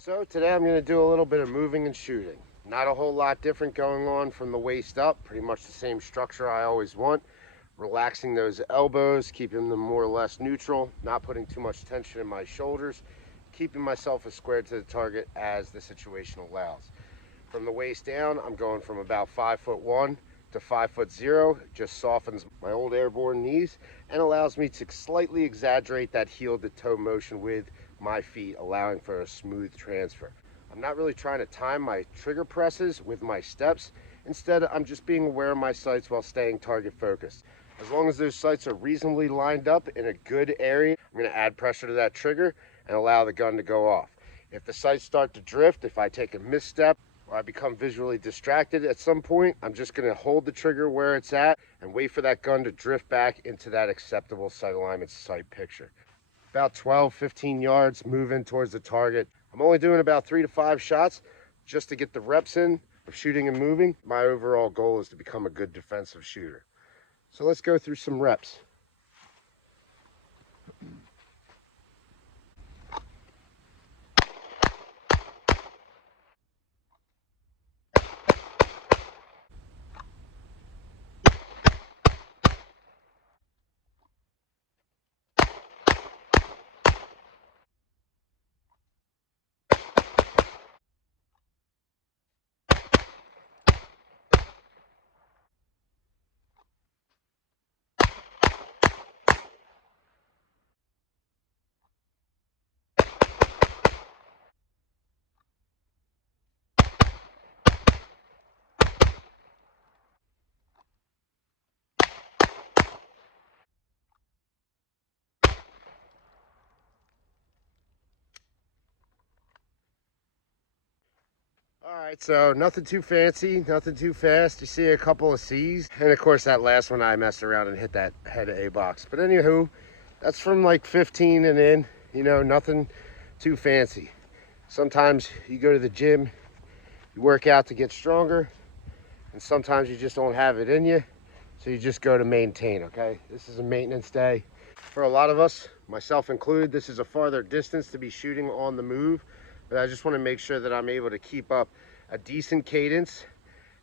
So today I'm going to do a little bit of moving and shooting. Not a whole lot different going on from the waist up. Pretty much the same structure I always want. Relaxing those elbows, keeping them more or less neutral, not putting too much tension in my shoulders, keeping myself as square to the target as the situation allows. From the waist down, I'm going from about 5'1" to 5'0". Just softens my old airborne knees and allows me to slightly exaggerate that heel to toe motion with my feet, allowing for a smooth transfer. I'm not really trying to time my trigger presses with my steps. Instead, I'm just being aware of my sights while staying target focused. As long as those sights are reasonably lined up in a good area, I'm going to add pressure to that trigger and allow the gun to go off. If the sights start to drift, if I take a misstep, or I become visually distracted at some point, I'm just going to hold the trigger where it's at and wait for that gun to drift back into that acceptable sight alignment sight picture. About 12-15 yards, move in towards the target. I'm only doing about 3 to 5 shots just to get the reps in of shooting and moving. My overall goal is to become a good defensive shooter. So let's go through some reps. All right, so nothing too fancy, nothing too fast. You see a couple of C's. And of course, that last one I messed around and hit that head of A box. But anywho, that's from like 15 and in, you know, nothing too fancy. Sometimes you go to the gym, you work out to get stronger, and sometimes you just don't have it in you. So you just go to maintain, okay? This is a maintenance day. For a lot of us, myself included, this is a farther distance to be shooting on the move. But I just want to make sure that I'm able to keep up a decent cadence.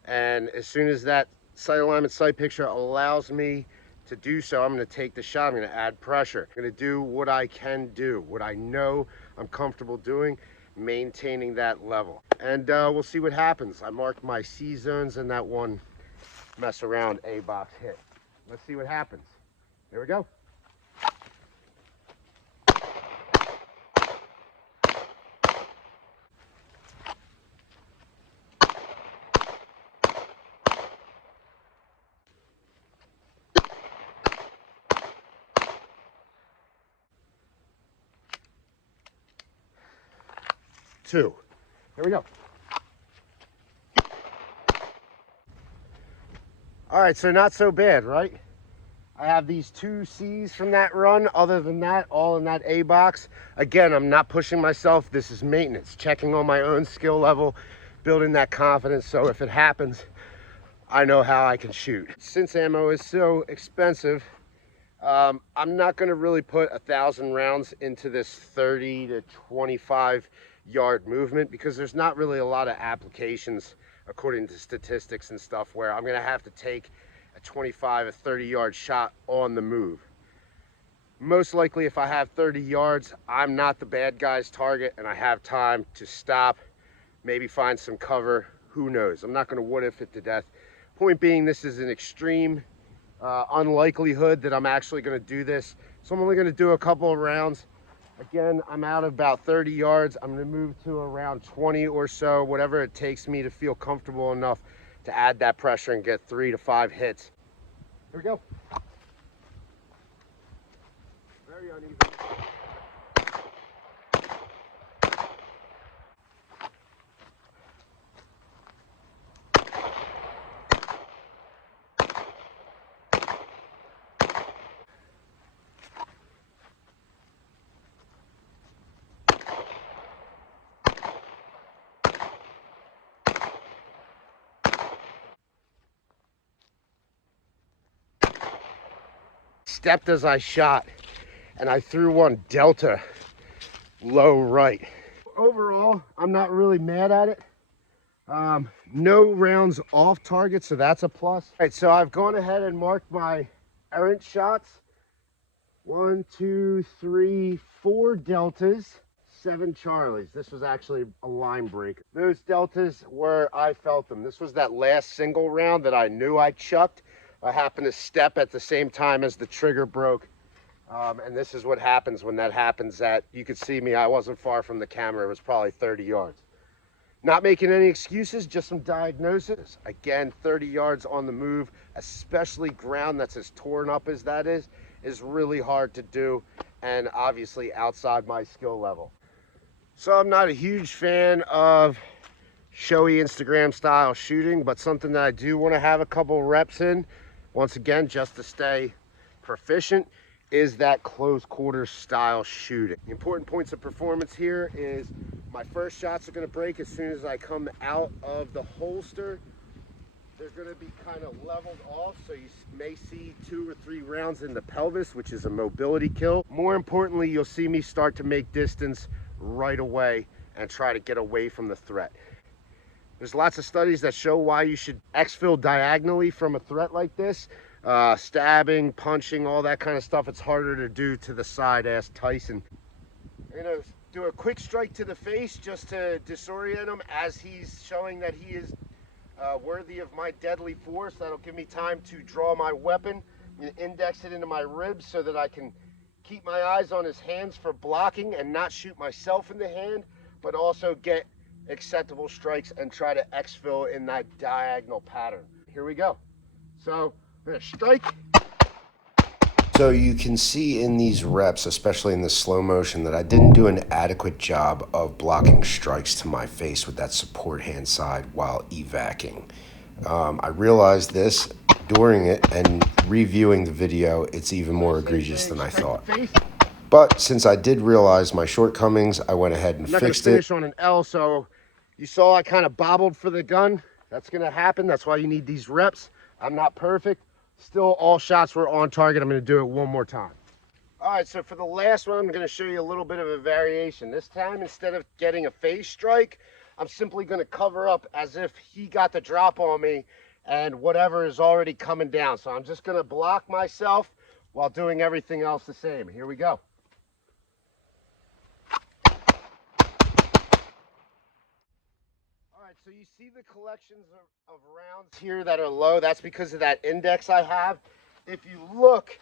And as soon as that sight alignment sight picture allows me to do so, I'm going to take the shot. I'm going to add pressure. I'm going to do what I can do, what I know I'm comfortable doing, maintaining that level. And we'll see what happens. I marked my C zones and that one mess around A box hit. Let's see what happens. Here we go. Two. Here we go. All right, so not so bad, right? I have these 2 C's from that run. Other than that, all in that A box. Again, I'm not pushing myself. This is maintenance, checking on my own skill level, building that confidence. So if it happens, I know how I can shoot. Since ammo is so expensive, I'm not going to really put 1,000 rounds into this 30 to 25 yard movement because there's not really a lot of applications according to statistics and stuff where I'm going to have to take a 25 or 30 yard shot on the move. Most likely if I have 30 yards, I'm not the bad guy's target and I have time to stop, maybe find some cover, who knows. I'm not going to what if it to death. Point being, this is an extreme unlikelihood that I'm actually going to do this. So I'm only going to do a couple of rounds. Again, I'm out of about 30 yards. I'm going to move to around 20 or so, whatever it takes me to feel comfortable enough to add that pressure and get 3 to 5 hits. Here we go. Very uneven. Stepped as I shot and I threw one delta low right. overall, I'm not really mad at it. No rounds off target, so that's a plus. All right, so I've gone ahead and marked my errant shots. 1, 2, 3, 4 deltas, 7 Charlies. This was actually a line break. Those deltas were, I felt them. This was that last single round that I knew I chucked. I happened to step at the same time as the trigger broke. And this is what happens when that happens. That you could see me, I wasn't far from the camera. It was probably 30 yards. Not making any excuses, just some diagnosis. Again, 30 yards on the move, especially ground that's as torn up as that is really hard to do, and obviously outside my skill level. So I'm not a huge fan of showy Instagram style shooting, but something that I do want to have a couple reps in, once again, just to stay proficient, is that close quarters style shooting. The important points of performance here is my first shots are going to break as soon as I come out of the holster. They're going to be kind of leveled off, so you may see 2 or 3 rounds in the pelvis, which is a mobility kill. More importantly, you'll see me start to make distance right away and try to get away from the threat. There's lots of studies that show why you should exfil diagonally from a threat like this. Stabbing, punching, all that kind of stuff. It's harder to do to the side, ask Tyson. I'm going to do a quick strike to the face just to disorient him as he's showing that he is worthy of my deadly force. That'll give me time to draw my weapon and index it into my ribs so that I can keep my eyes on his hands for blocking and not shoot myself in the hand, but also get acceptable strikes and try to exfil in that diagonal pattern. Here we go. So I'm gonna strike. So you can see in these reps, especially in the slow motion, that I didn't do an adequate job of blocking strikes to my face with that support hand side while evacing. I realized this during it, and reviewing the video, it's even more egregious than I thought. But since I did realize my shortcomings, I went ahead and fixed it. I'm not going to finish on an L, so you saw I kind of bobbled for the gun. That's going to happen. That's why you need these reps. I'm not perfect. Still, all shots were on target. I'm going to do it one more time. All right, so for the last one, I'm going to show you a little bit of a variation. This time, instead of getting a face strike, I'm simply going to cover up as if he got the drop on me and whatever is already coming down. So I'm just going to block myself while doing everything else the same. Here we go. All right, so you see the collections of rounds here that are low. That's because of that index I have. If you look,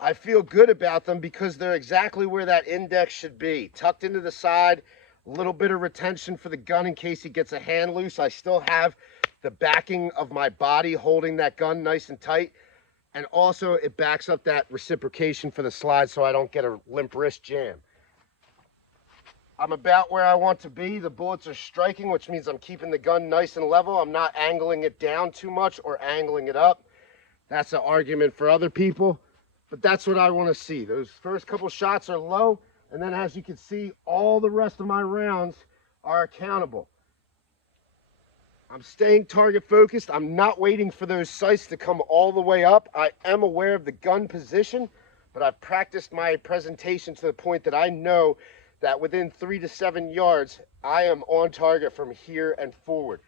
I feel good about them because they're exactly where that index should be. Tucked into the side, a little bit of retention for the gun in case he gets a hand loose. I still have the backing of my body holding that gun nice and tight. And also it backs up that reciprocation for the slide so I don't get a limp wrist jam. I'm about where I want to be. The bullets are striking, which means I'm keeping the gun nice and level. I'm not angling it down too much or angling it up. That's an argument for other people, but that's what I want to see. Those first couple shots are low, and then as you can see, all the rest of my rounds are accountable. I'm staying target focused. I'm not waiting for those sights to come all the way up. I am aware of the gun position, but I've practiced my presentation to the point that I know that within 3 to 7 yards, I am on target from here and forward.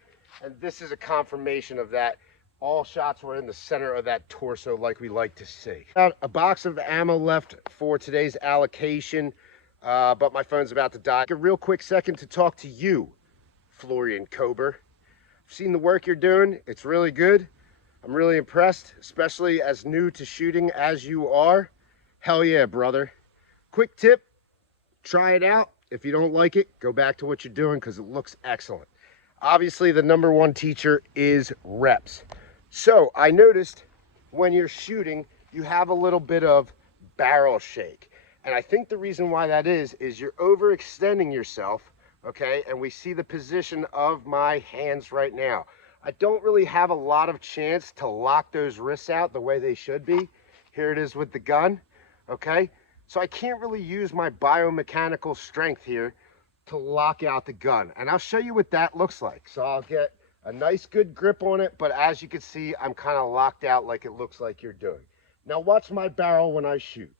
And this is a confirmation of that. All shots were in the center of that torso like we like to see. Got a box of ammo left for today's allocation, but my phone's about to die. Take a real quick second to talk to you, Florian Kober. I've seen the work you're doing. It's really good. I'm really impressed, especially as new to shooting as you are. Hell yeah, brother. Quick tip. Try it out. If you don't like it, go back to what you're doing because it looks excellent. Obviously, the #1 teacher is reps. So I noticed when you're shooting, you have a little bit of barrel shake. And I think the reason why that is you're overextending yourself, okay? And we see the position of my hands right now. I don't really have a lot of chance to lock those wrists out the way they should be. Here it is with the gun, okay? So I can't really use my biomechanical strength here to lock out the gun. And I'll show you what that looks like. So I'll get a nice good grip on it, but as you can see, I'm kind of locked out like it looks like you're doing. Now watch my barrel when I shoot.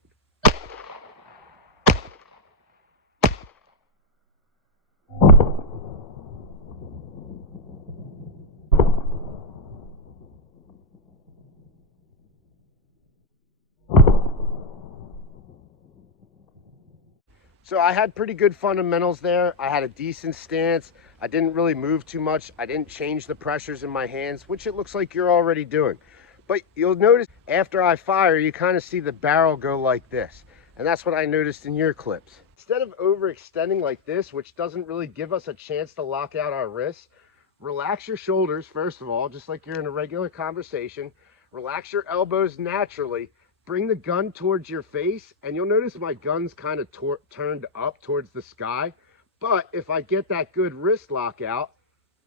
So I had pretty good fundamentals there. I had a decent stance. I didn't really move too much. I didn't change the pressures in my hands, which it looks like you're already doing. But you'll notice after I fire, you kind of see the barrel go like this. And that's what I noticed in your clips. Instead of overextending like this, which doesn't really give us a chance to lock out our wrists, relax your shoulders, first of all, just like you're in a regular conversation. Relax your elbows naturally. Bring the gun towards your face, and you'll notice my gun's kind of turned up towards the sky. But if I get that good wrist lock out,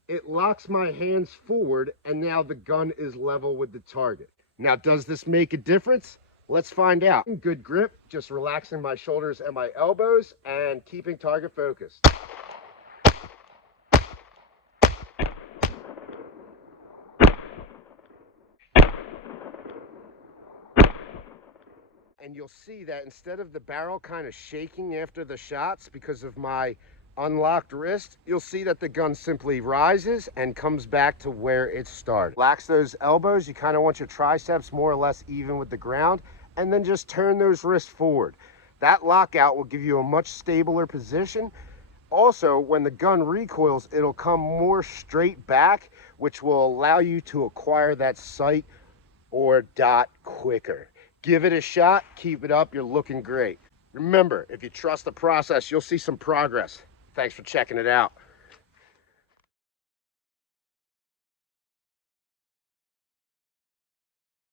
it locks my hands forward, and now the gun is level with the target. Now, does this make a difference? Let's find out. Good grip, just relaxing my shoulders and my elbows and keeping target focused. And you'll see that instead of the barrel kind of shaking after the shots because of my unlocked wrist, you'll see that the gun simply rises and comes back to where it started. Relax those elbows. You kind of want your triceps more or less even with the ground, and then just turn those wrists forward. That lockout will give you a much stabler position. Also, when the gun recoils, it'll come more straight back, which will allow you to acquire that sight or dot quicker. Give it a shot, keep it up, you're looking great. Remember, if you trust the process, you'll see some progress. Thanks for checking it out.